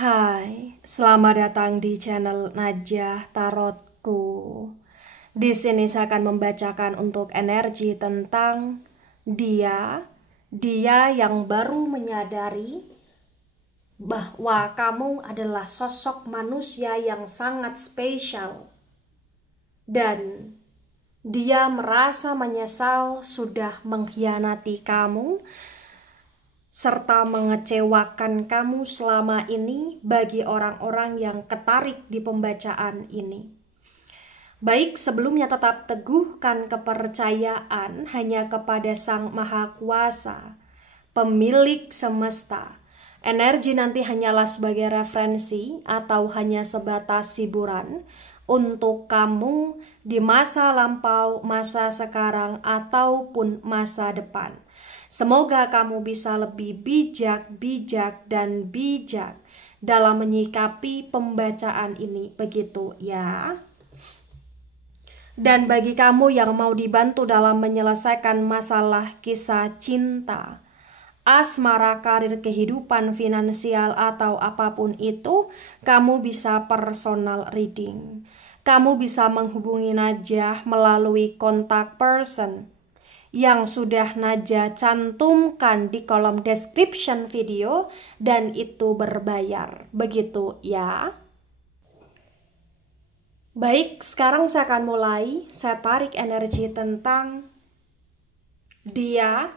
Hai, selamat datang di channel Najah Tarotku. Di sini saya akan membacakan untuk energi tentang dia yang baru menyadari bahwa kamu adalah sosok manusia yang sangat spesial dan dia merasa menyesal sudah mengkhianati kamu serta mengecewakan kamu selama ini bagi orang-orang yang ketarik di pembacaan ini. Baik, sebelumnya tetap teguhkan kepercayaan hanya kepada Sang Maha Kuasa, pemilik semesta. Energi nanti hanyalah sebagai referensi atau hanya sebatas hiburan untuk kamu di masa lampau, masa sekarang, ataupun masa depan. Semoga kamu bisa lebih bijak dalam menyikapi pembacaan ini, begitu ya. Dan bagi kamu yang mau dibantu dalam menyelesaikan masalah kisah cinta, asmara, karir, kehidupan, finansial, atau apapun itu, kamu bisa personal reading. Kamu bisa menghubungi Najah melalui kontak person yang sudah Najah cantumkan di kolom description video dan itu berbayar. Begitu ya. Baik, sekarang saya akan mulai. Saya tarik energi tentang dia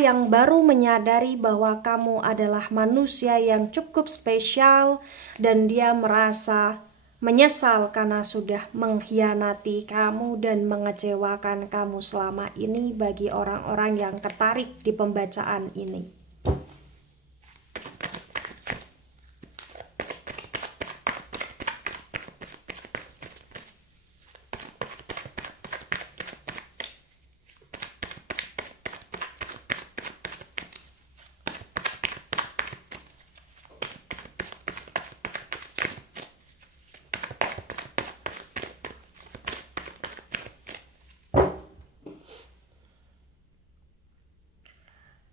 yang baru menyadari bahwa kamu adalah manusia yang cukup spesial dan dia merasa menyesal karena sudah mengkhianati kamu dan mengecewakan kamu selama ini bagi orang-orang yang tertarik di pembacaan ini.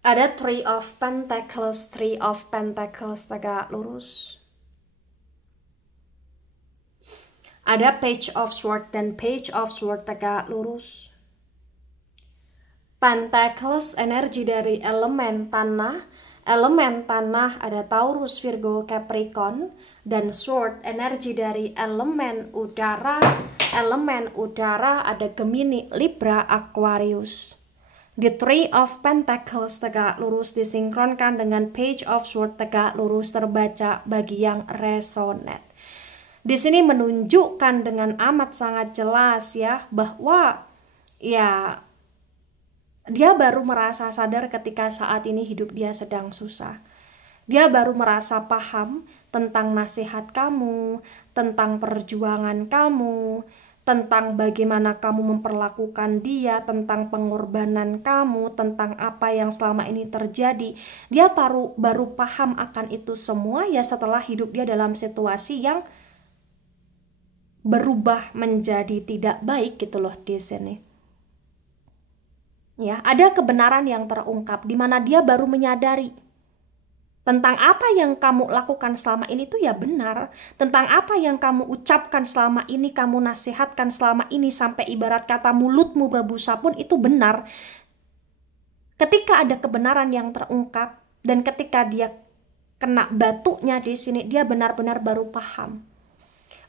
Ada Three of Pentacles tegak lurus. Ada Page of Swords dan Page of Swords tegak lurus. Pentacles energi dari elemen tanah. Elemen tanah ada Taurus, Virgo, Capricorn. Dan Sword energi dari elemen udara. Elemen udara ada Gemini, Libra, Aquarius. The Three of Pentacles tegak lurus disinkronkan dengan Page of Swords tegak lurus terbaca bagi yang resonate. Di sini menunjukkan dengan amat sangat jelas ya bahwa ya dia baru merasa sadar ketika saat ini hidup dia sedang susah. Dia baru merasa paham tentang nasihat kamu, tentang perjuangan kamu, tentang bagaimana kamu memperlakukan dia, tentang pengorbanan kamu, tentang apa yang selama ini terjadi. Dia baru paham akan itu semua ya setelah hidup dia dalam situasi yang berubah menjadi tidak baik gitu loh di sini. Ya, ada kebenaran yang terungkap di mana dia baru menyadari tentang apa yang kamu lakukan selama ini tuh ya benar. Tentang apa yang kamu ucapkan selama ini, kamu nasihatkan selama ini sampai ibarat kata mulutmu berbusa pun itu benar. Ketika ada kebenaran yang terungkap dan ketika dia kena batunya di sini, dia benar-benar baru paham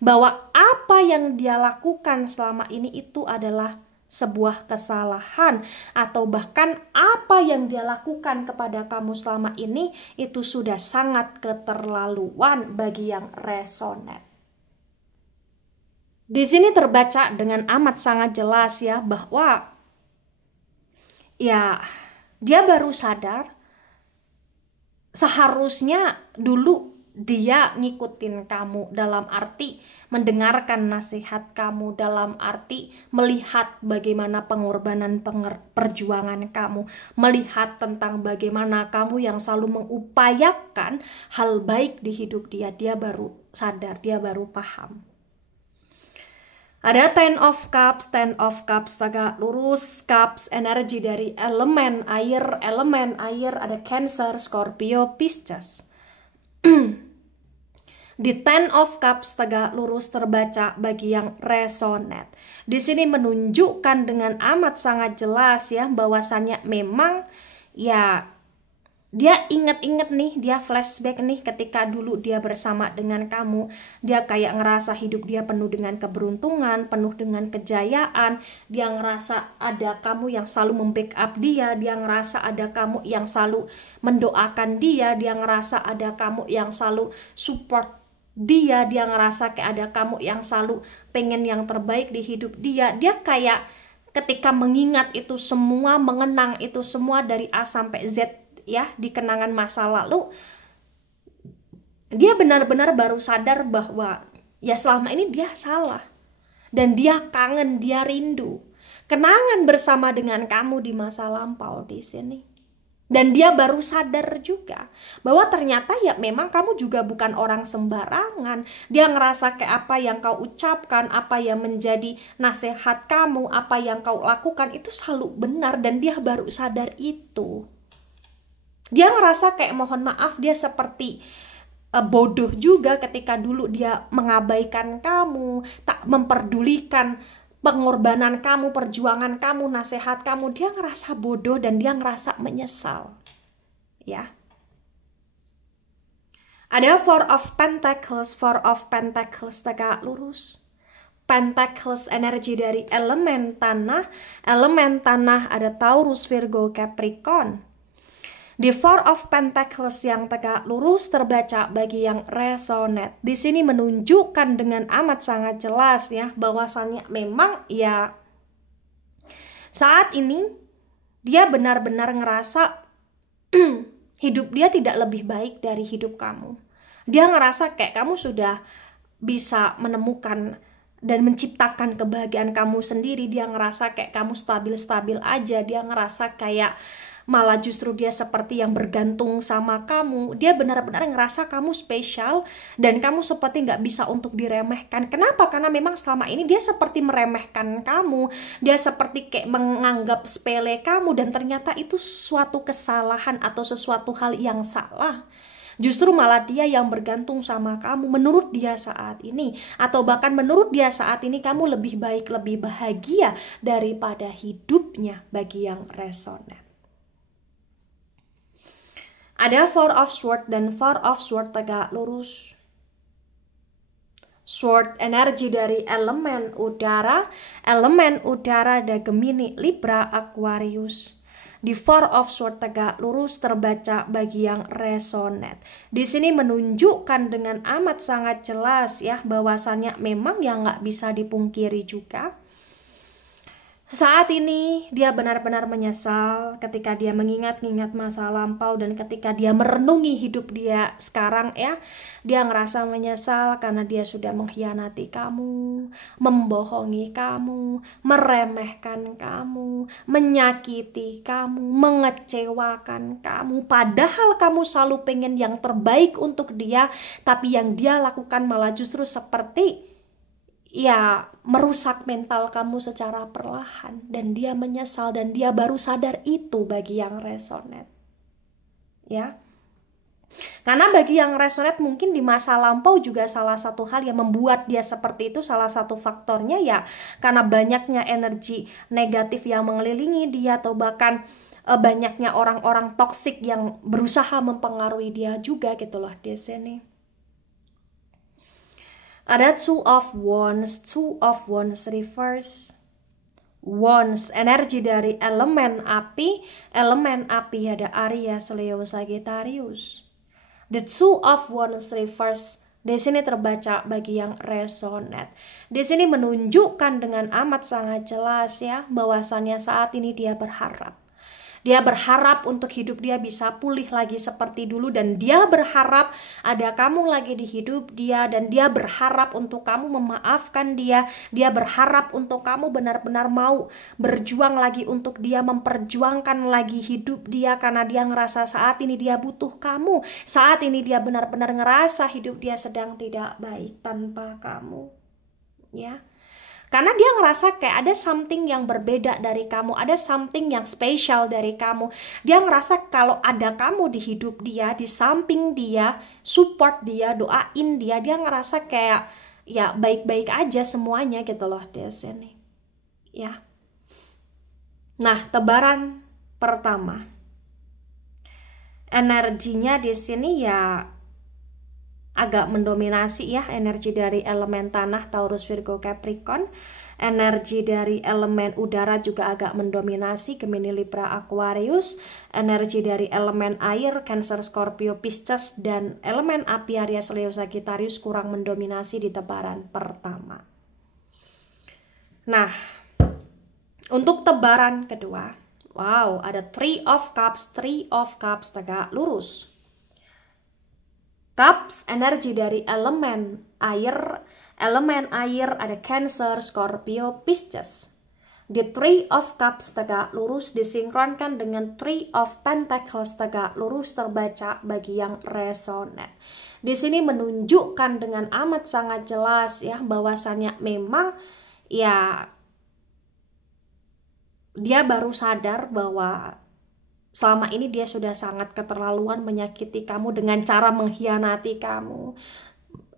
bahwa apa yang dia lakukan selama ini itu adalah sebuah kesalahan, atau bahkan apa yang dia lakukan kepada kamu selama ini itu sudah sangat keterlaluan bagi yang resonate. Di sini terbaca dengan amat sangat jelas ya bahwa ya dia baru sadar seharusnya dulu dia ngikutin kamu dalam arti mendengarkan nasihat kamu, dalam arti melihat bagaimana pengorbanan perjuangan kamu, melihat tentang bagaimana kamu yang selalu mengupayakan hal baik di hidup dia. Dia baru sadar, dia baru paham. Ada Ten of Cups tegak lurus. Cups energi dari elemen air ada Cancer, Scorpio, Pisces. Di Ten of Cups tegak lurus terbaca bagi yang resonate. Di sini menunjukkan dengan amat sangat jelas ya bahwasannya memang ya dia inget-inget nih, dia flashback nih ketika dulu dia bersama dengan kamu. Dia kayak ngerasa hidup dia penuh dengan keberuntungan, penuh dengan kejayaan. Dia ngerasa ada kamu yang selalu membackup dia. Dia ngerasa ada kamu yang selalu mendoakan dia. Dia ngerasa ada kamu yang selalu support dia. Dia ngerasa kayak ada kamu yang selalu pengen yang terbaik di hidup dia. Dia kayak ketika mengingat itu semua, mengenang itu semua dari A sampai Z ya, di kenangan masa lalu, dia benar-benar baru sadar bahwa ya selama ini dia salah. Dan dia kangen, dia rindu kenangan bersama dengan kamu di masa lampau di sini. Dan dia baru sadar juga bahwa ternyata ya memang kamu juga bukan orang sembarangan. Dia ngerasa kayak apa yang kau ucapkan, apa yang menjadi nasihat kamu, apa yang kau lakukan itu selalu benar, dan dia baru sadar itu. Dia ngerasa kayak mohon maaf dia seperti bodoh juga ketika dulu dia mengabaikan kamu, tak memperdulikan pengorbanan kamu, perjuangan kamu, nasihat kamu. Dia ngerasa bodoh dan dia ngerasa menyesal. Ya. Ada Four of Pentacles tegak lurus. Pentacles energi dari elemen tanah. Elemen tanah ada Taurus, Virgo, Capricorn. Di Four of Pentacles yang tegak lurus terbaca bagi yang resonate. Di sini menunjukkan dengan amat sangat jelas ya bahwasannya memang ya saat ini dia benar-benar ngerasa hidup dia tidak lebih baik dari hidup kamu. Dia ngerasa kayak kamu sudah bisa menemukan dan menciptakan kebahagiaan kamu sendiri. Dia ngerasa kayak kamu stabil-stabil aja. Dia ngerasa kayak malah justru dia seperti yang bergantung sama kamu. Dia benar-benar ngerasa kamu spesial dan kamu seperti nggak bisa untuk diremehkan. Kenapa? Karena memang selama ini dia seperti meremehkan kamu. Dia seperti kayak menganggap sepele kamu, dan ternyata itu suatu kesalahan atau sesuatu hal yang salah. Justru malah dia yang bergantung sama kamu menurut dia saat ini. Atau bahkan menurut dia saat ini kamu lebih baik, lebih bahagia daripada hidupnya bagi yang resonate. Ada Four of Swords dan Four of Swords tegak lurus. Sword energi dari elemen udara. Elemen udara ada Gemini, Libra, Aquarius. Di Four of Swords tegak lurus terbaca bagi yang resonate. Di sini menunjukkan dengan amat sangat jelas ya bahwasannya memang yang nggak bisa dipungkiri juga. Saat ini dia benar-benar menyesal ketika dia mengingat-ingat masa lampau, dan ketika dia merenungi hidup dia sekarang ya, dia ngerasa menyesal karena dia sudah mengkhianati kamu, membohongi kamu, meremehkan kamu, menyakiti kamu, mengecewakan kamu. Padahal kamu selalu pengen yang terbaik untuk dia, tapi yang dia lakukan malah justru seperti ya merusak mental kamu secara perlahan, dan dia menyesal dan dia baru sadar itu bagi yang resonate ya. Karena bagi yang resonate mungkin di masa lampau juga salah satu hal yang membuat dia seperti itu, salah satu faktornya ya karena banyaknya energi negatif yang mengelilingi dia, atau bahkan banyaknya orang-orang toksik yang berusaha mempengaruhi dia juga gitu loh di sini. Ada Two of Wands reverse. Wands, energi dari elemen api. Elemen api ada Aries, Leo, Sagittarius. The Two of Wands reverse. Di sini terbaca bagi yang resonate. Di sini menunjukkan dengan amat sangat jelas ya bahwasannya saat ini dia berharap. Dia berharap untuk hidup dia bisa pulih lagi seperti dulu, dan dia berharap ada kamu lagi di hidup dia, dan dia berharap untuk kamu memaafkan dia. Dia berharap untuk kamu benar-benar mau berjuang lagi untuk dia, memperjuangkan lagi hidup dia, karena dia ngerasa saat ini dia butuh kamu. Saat ini dia benar-benar ngerasa hidup dia sedang tidak baik tanpa kamu. Ya. Karena dia ngerasa kayak ada something yang berbeda dari kamu, ada something yang spesial dari kamu. Dia ngerasa kalau ada kamu di hidup dia, di samping dia, support dia, doain dia, dia ngerasa kayak ya baik-baik aja semuanya gitu loh di sini. Ya. Nah, tebaran pertama. Energinya di sini ya agak mendominasi ya, energi dari elemen tanah Taurus, Virgo, Capricorn. Energi dari elemen udara juga agak mendominasi, Gemini, Libra, Aquarius. Energi dari elemen air, Cancer, Scorpio, Pisces, dan elemen api, Aries, Leo, Sagittarius kurang mendominasi di tebaran pertama. Nah, untuk tebaran kedua, wow, ada Three of Cups tegak lurus. Cups, energi dari elemen air ada Cancer, Scorpio, Pisces. The Three of Cups tegak lurus disinkronkan dengan Three of Pentacles tegak lurus terbaca bagi yang resonate. Di sini menunjukkan dengan amat sangat jelas ya bahwasannya memang ya dia baru sadar bahwa selama ini dia sudah sangat keterlaluan menyakiti kamu dengan cara mengkhianati kamu.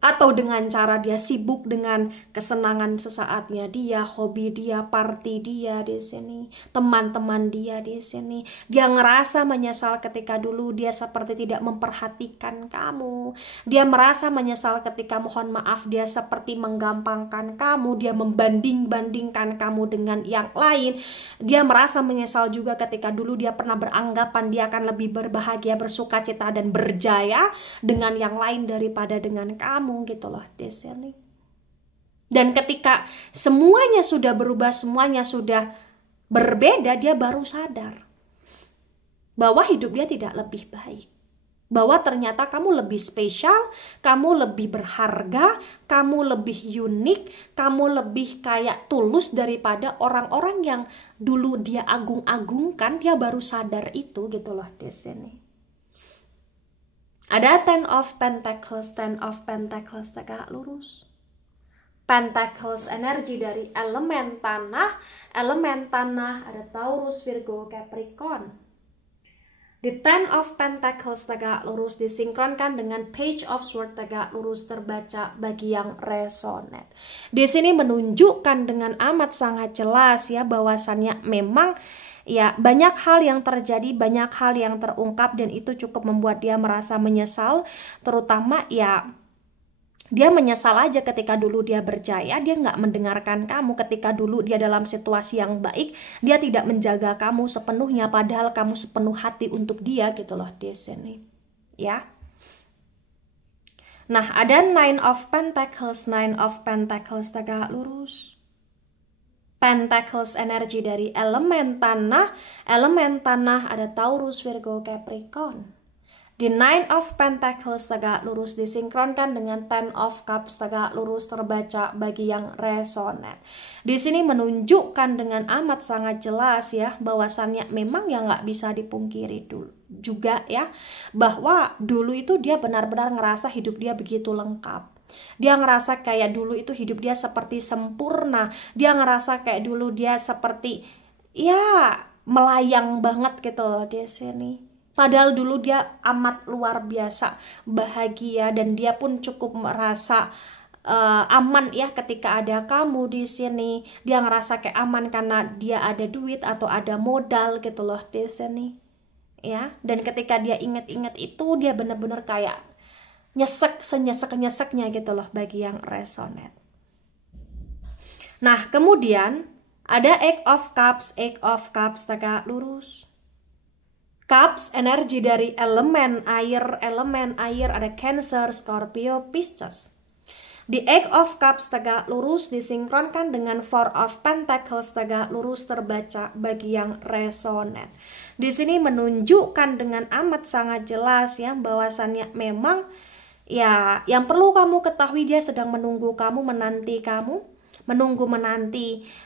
Atau dengan cara dia sibuk dengan kesenangan sesaatnya dia, hobi dia, party dia di sini, teman-teman dia di sini. Dia ngerasa menyesal ketika dulu dia seperti tidak memperhatikan kamu. Dia merasa menyesal ketika mohon maaf dia seperti menggampangkan kamu, dia membanding-bandingkan kamu dengan yang lain. Dia merasa menyesal juga ketika dulu dia pernah beranggapan dia akan lebih berbahagia, bersukacita dan berjaya dengan yang lain daripada dengan kamu. Gitu loh di sini. Dan ketika semuanya sudah berubah, semuanya sudah berbeda, dia baru sadar bahwa hidup dia tidak lebih baik. Bahwa ternyata kamu lebih spesial, kamu lebih berharga, kamu lebih unik, kamu lebih kayak tulus daripada orang-orang yang dulu dia agung-agungkan. Dia baru sadar itu gitu loh di sini. Ada Ten of Pentacles tegak lurus. Pentacles, energi dari elemen tanah ada Taurus, Virgo, Capricorn. The Ten of Pentacles tegak lurus disinkronkan dengan Page of Swords tegak lurus terbaca bagi yang resonate. Di sini menunjukkan dengan amat sangat jelas ya bahwasannya memang ya banyak hal yang terjadi, banyak hal yang terungkap dan itu cukup membuat dia merasa menyesal. Terutama ya dia menyesal aja ketika dulu dia berjaya, dia nggak mendengarkan kamu. Ketika dulu dia dalam situasi yang baik, dia tidak menjaga kamu sepenuhnya, padahal kamu sepenuh hati untuk dia gitu loh di sini. Ya. Nah, ada Nine of Pentacles tegak lurus. Pentacles, energi dari elemen tanah ada Taurus, Virgo, Capricorn. The Nine of Pentacles tegak lurus disinkronkan dengan Ten of Cups tegak lurus terbaca bagi yang resonate. Di sini menunjukkan dengan amat sangat jelas ya bahwasannya memang yang nggak bisa dipungkiri dulu juga ya bahwa dulu itu dia benar-benar ngerasa hidup dia begitu lengkap. Dia ngerasa kayak dulu itu hidup dia seperti sempurna. Dia ngerasa kayak dulu dia seperti ya melayang banget gitu loh di sini. Padahal dulu dia amat luar biasa bahagia dan dia pun cukup merasa aman ya ketika ada kamu di sini. Dia ngerasa kayak aman karena dia ada duit atau ada modal gitu loh di sini. Ya, dan ketika dia inget-inget itu dia bener-bener kayak senyesek-nyeseknya gitu loh bagi yang resonate. Nah, kemudian ada Eight of Cups tegak lurus. Cups, energi dari elemen air ada Cancer, Scorpio, Pisces. The Eight of Cups tegak lurus disinkronkan dengan Four of Pentacles tegak lurus terbaca bagi yang resonate. Di sini menunjukkan dengan amat sangat jelas ya bahwasannya memang ya yang perlu kamu ketahui dia sedang menunggu kamu, menanti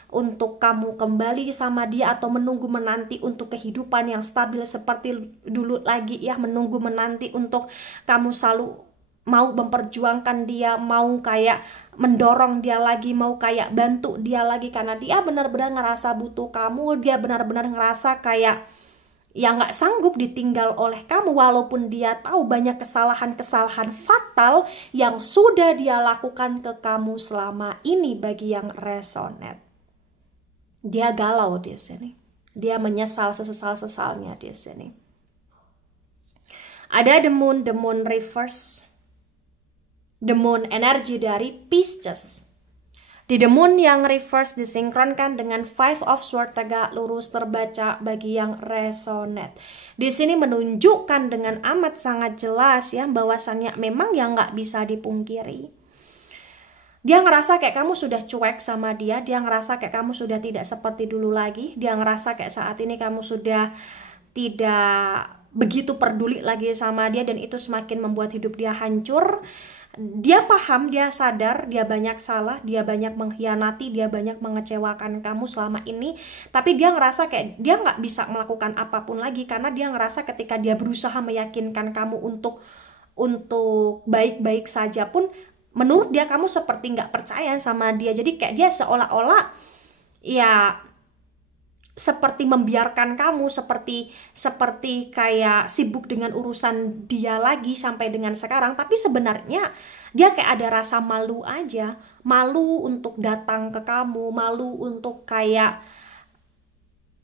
untuk kamu kembali sama dia atau menanti untuk kehidupan yang stabil seperti dulu lagi ya, menanti untuk kamu selalu mau memperjuangkan dia, mau kayak mendorong dia lagi, mau kayak bantu dia lagi, karena dia benar-benar ngerasa butuh kamu, dia benar-benar ngerasa kayak ya nggak sanggup ditinggal oleh kamu, walaupun dia tahu banyak kesalahan-kesalahan fatal yang sudah dia lakukan ke kamu selama ini. Bagi yang resonate, dia galau di sini, dia menyesal sesesal-sesalnya di sini. Ada the moon reverse. The moon energi dari Pisces. Di the moon yang reverse disinkronkan dengan Five of Swords tegak lurus terbaca bagi yang resonate. Di sini menunjukkan dengan amat sangat jelas ya bahwasannya memang yang nggak bisa dipungkiri. Dia ngerasa kayak kamu sudah cuek sama dia, dia ngerasa kayak kamu sudah tidak seperti dulu lagi, dia ngerasa kayak saat ini kamu sudah tidak begitu peduli lagi sama dia, dan itu semakin membuat hidup dia hancur. Dia paham, dia sadar, dia banyak salah, dia banyak mengkhianati, dia banyak mengecewakan kamu selama ini. Tapi dia ngerasa kayak dia nggak bisa melakukan apapun lagi, karena dia ngerasa ketika dia berusaha meyakinkan kamu untuk baik-baik saja pun, menurut dia kamu seperti nggak percaya sama dia. Jadi kayak dia seolah-olah ya seperti membiarkan kamu, seperti kayak sibuk dengan urusan dia lagi sampai dengan sekarang. Tapi sebenarnya dia kayak ada rasa malu aja, malu untuk datang ke kamu, malu untuk kayak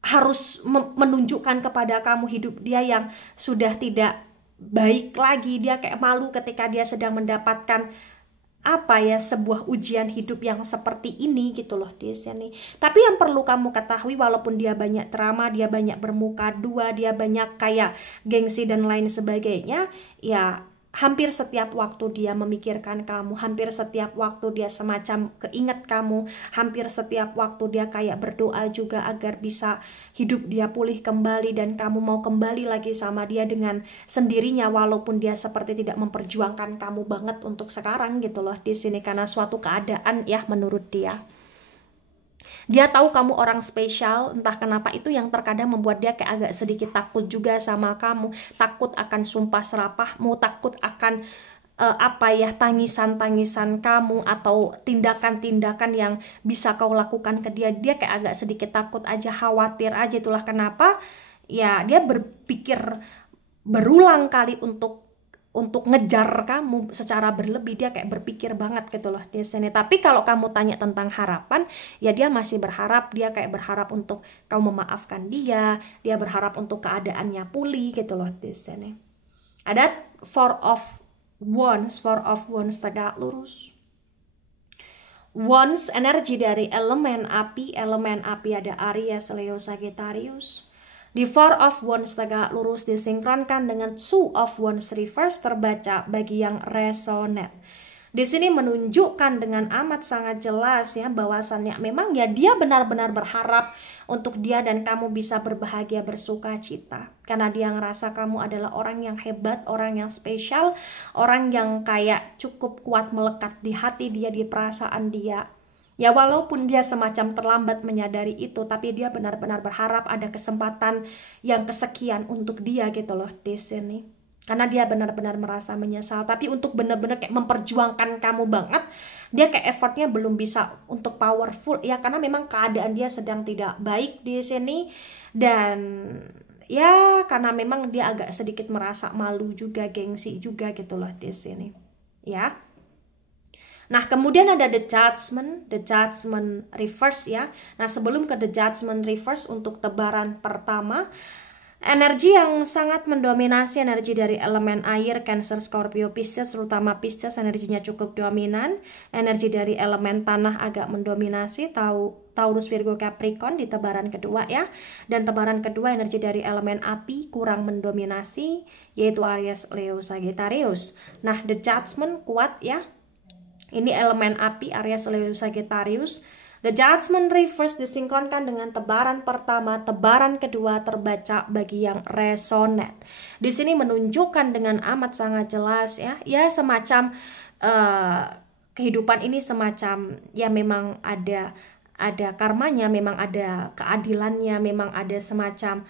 harus menunjukkan kepada kamu hidup dia yang sudah tidak baik lagi. Dia kayak malu ketika dia sedang mendapatkan sebuah ujian hidup yang seperti ini gitu loh di sini. Tapi yang perlu kamu ketahui, walaupun dia banyak drama, dia banyak bermuka dua, dia banyak kayak gengsi dan lain sebagainya, ya hampir setiap waktu dia memikirkan kamu, hampir setiap waktu dia semacam keinget kamu, hampir setiap waktu dia kayak berdoa juga agar bisa hidup dia pulih kembali dan kamu mau kembali lagi sama dia dengan sendirinya, walaupun dia seperti tidak memperjuangkan kamu banget untuk sekarang gitu loh di sini, karena suatu keadaan ya menurut dia. Dia tahu kamu orang spesial, entah kenapa itu yang terkadang membuat dia kayak agak sedikit takut juga sama kamu, takut akan sumpah serapahmu, takut akan tangisan-tangisan kamu atau tindakan-tindakan yang bisa kau lakukan ke dia. Dia kayak agak sedikit takut aja, khawatir aja. Itulah kenapa ya dia berpikir berulang kali untuk ngejar kamu secara berlebih. Dia kayak berpikir banget gitu loh di sini. Tapi kalau kamu tanya tentang harapan, ya dia masih berharap, dia kayak berharap untuk kamu memaafkan dia berharap untuk keadaannya pulih gitu loh di sini. Ada Four of Wands tegak lurus. Wands energi dari elemen api ada Aries, Leo, Sagittarius. Di Four of Wands tegak lurus disinkronkan dengan Two of Wands reverse terbaca bagi yang resonate. Di sini menunjukkan dengan amat sangat jelas ya bahwasannya memang ya dia benar-benar berharap untuk dia dan kamu bisa berbahagia, bersuka cita. Karena dia ngerasa kamu adalah orang yang hebat, orang yang spesial, orang yang kayak cukup kuat melekat di hati dia, di perasaan dia. Ya walaupun dia semacam terlambat menyadari itu, tapi dia benar-benar berharap ada kesempatan yang kesekian untuk dia gitu loh di sini. Karena dia benar-benar merasa menyesal, tapi untuk benar-benar kayak memperjuangkan kamu banget, dia kayak effortnya belum bisa untuk powerful ya, karena memang keadaan dia sedang tidak baik di sini, dan ya karena memang dia agak sedikit merasa malu juga, gengsi juga gitu loh di sini ya. Nah kemudian ada the judgment reverse ya. Nah sebelum ke the judgment reverse, untuk tebaran pertama, energi yang sangat mendominasi energi dari elemen air, Cancer, Scorpio, Pisces, terutama Pisces energinya cukup dominan. Energi dari elemen tanah agak mendominasi, Taurus, Virgo, Capricorn di tebaran kedua ya. Dan tebaran kedua energi dari elemen api kurang mendominasi, yaitu Aries, Leo, Sagittarius. Nah the judgment kuat ya. Ini elemen api, Aries, Leo, Sagittarius. The judgment reverse disinkronkan dengan tebaran pertama, tebaran kedua terbaca bagi yang resonate. Di sini menunjukkan dengan amat sangat jelas ya, semacam kehidupan ini semacam ya memang ada karmanya, memang ada keadilannya, memang ada semacam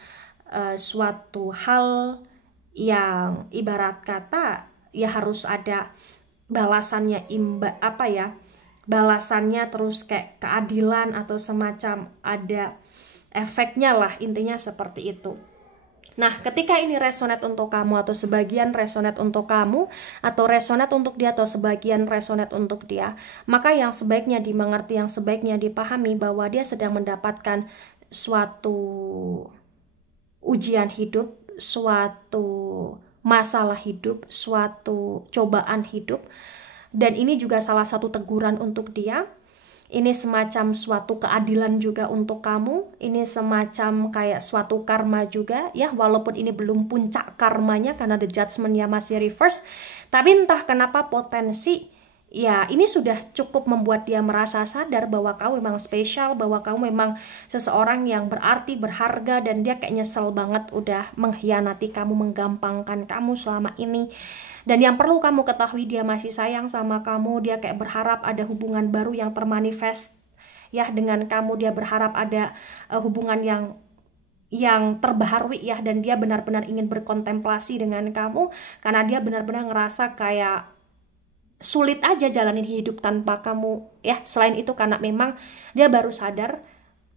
suatu hal yang ibarat kata ya harus ada balasannya, balasannya, terus kayak keadilan atau semacam ada efeknya lah, intinya seperti itu. Nah, ketika ini resonate untuk kamu atau sebagian resonate untuk kamu atau resonate untuk dia atau sebagian resonate untuk dia, maka yang sebaiknya dimengerti, yang sebaiknya dipahami bahwa dia sedang mendapatkan suatu ujian hidup, suatu masalah hidup, suatu cobaan hidup. Dan ini juga salah satu teguran untuk dia. Ini semacam suatu keadilan juga untuk kamu. Ini semacam kayak suatu karma juga ya, walaupun ini belum puncak karmanya karena the judgment-nya masih reverse. Tapi entah kenapa potensi ya ini sudah cukup membuat dia merasa sadar bahwa kamu memang spesial, bahwa kamu memang seseorang yang berarti, berharga, dan dia kayak nyesel banget udah mengkhianati kamu, menggampangkan kamu selama ini. Dan yang perlu kamu ketahui, dia masih sayang sama kamu. Dia kayak berharap ada hubungan baru yang termanifest ya dengan kamu. Dia berharap ada hubungan yang terbaharui ya, dan dia benar-benar ingin berkontemplasi dengan kamu karena dia benar-benar ngerasa kayak sulit aja jalanin hidup tanpa kamu ya. Selain itu karena memang dia baru sadar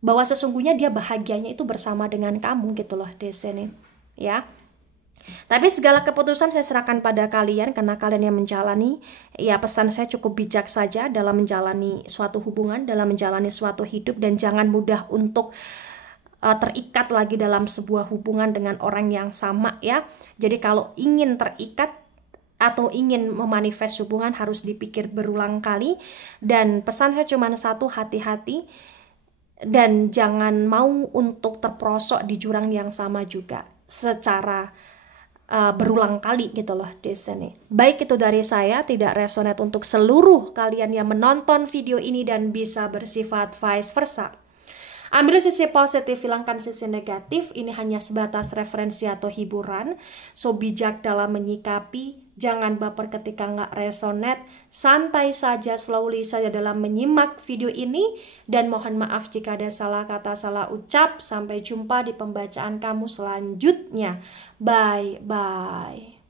bahwa sesungguhnya dia bahagianya itu bersama dengan kamu gitu loh di sini ya. Tapi segala keputusan saya serahkan pada kalian karena kalian yang menjalani. Ya, pesan saya cukup bijak saja dalam menjalani suatu hubungan, dalam menjalani suatu hidup, dan jangan mudah untuk terikat lagi dalam sebuah hubungan dengan orang yang sama ya. Jadi kalau ingin terikat atau ingin memanifest hubungan harus dipikir berulang kali. Dan pesan saya cuma satu, hati-hati dan jangan mau untuk terperosok di jurang yang sama juga secara berulang kali gitu loh di sini. Baik, itu dari saya, tidak resonate untuk seluruh kalian yang menonton video ini dan bisa bersifat vice versa. Ambil sisi positif, hilangkan sisi negatif. Ini hanya sebatas referensi atau hiburan. So, bijak dalam menyikapi. Jangan baper ketika nggak resonate. Santai saja, slowly saja dalam menyimak video ini. Dan mohon maaf jika ada salah kata, salah ucap. Sampai jumpa di pembacaan kamu selanjutnya. Bye-bye.